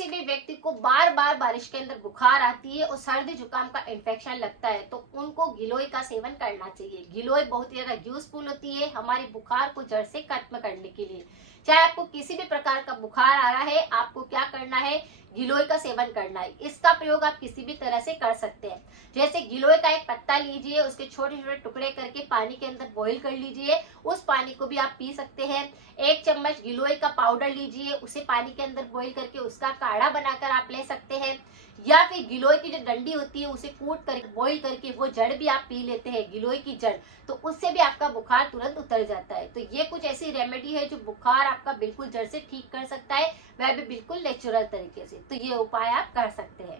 किसी भी व्यक्ति को बार बार बारिश के अंदर बुखार आती है और सर्दी जुकाम का इन्फेक्शन लगता है तो उनको गिलोय का सेवन करना चाहिए। गिलोय बहुत ही ज्यादा यूजफुल होती है हमारी बुखार को जड़ से खत्म करने के लिए। चाहे आपको किसी भी प्रकार का बुखार आ रहा है, आपको क्या करना है, गिलोय का सेवन करना है। इसका प्रयोग आप किसी भी तरह से कर सकते हैं। जैसे गिलोय का एक पत्ता लीजिए, उसके छोटे छोटे टुकड़े करके पानी के अंदर बॉईल कर लीजिए, उस पानी को भी आप पी सकते हैं। 1 चम्मच गिलोय का पाउडर लीजिए, उसे पानी के अंदर बॉईल करके उसका काढ़ा बनाकर आप ले सकते हैं। या फिर गिलोय की जो डंडी होती है उसे कूट कर बॉईल करके वो जड़ भी आप पी लेते हैं, गिलोय की जड़, तो उससे भी आपका बुखार तुरंत उतर जाता है। तो ये कुछ ऐसी रेमेडी है जो बुखार आपका बिल्कुल जड़ से ठीक कर सकता है, वह भी बिल्कुल नेचुरल तरीके से। तो ये उपाय आप कर सकते हैं।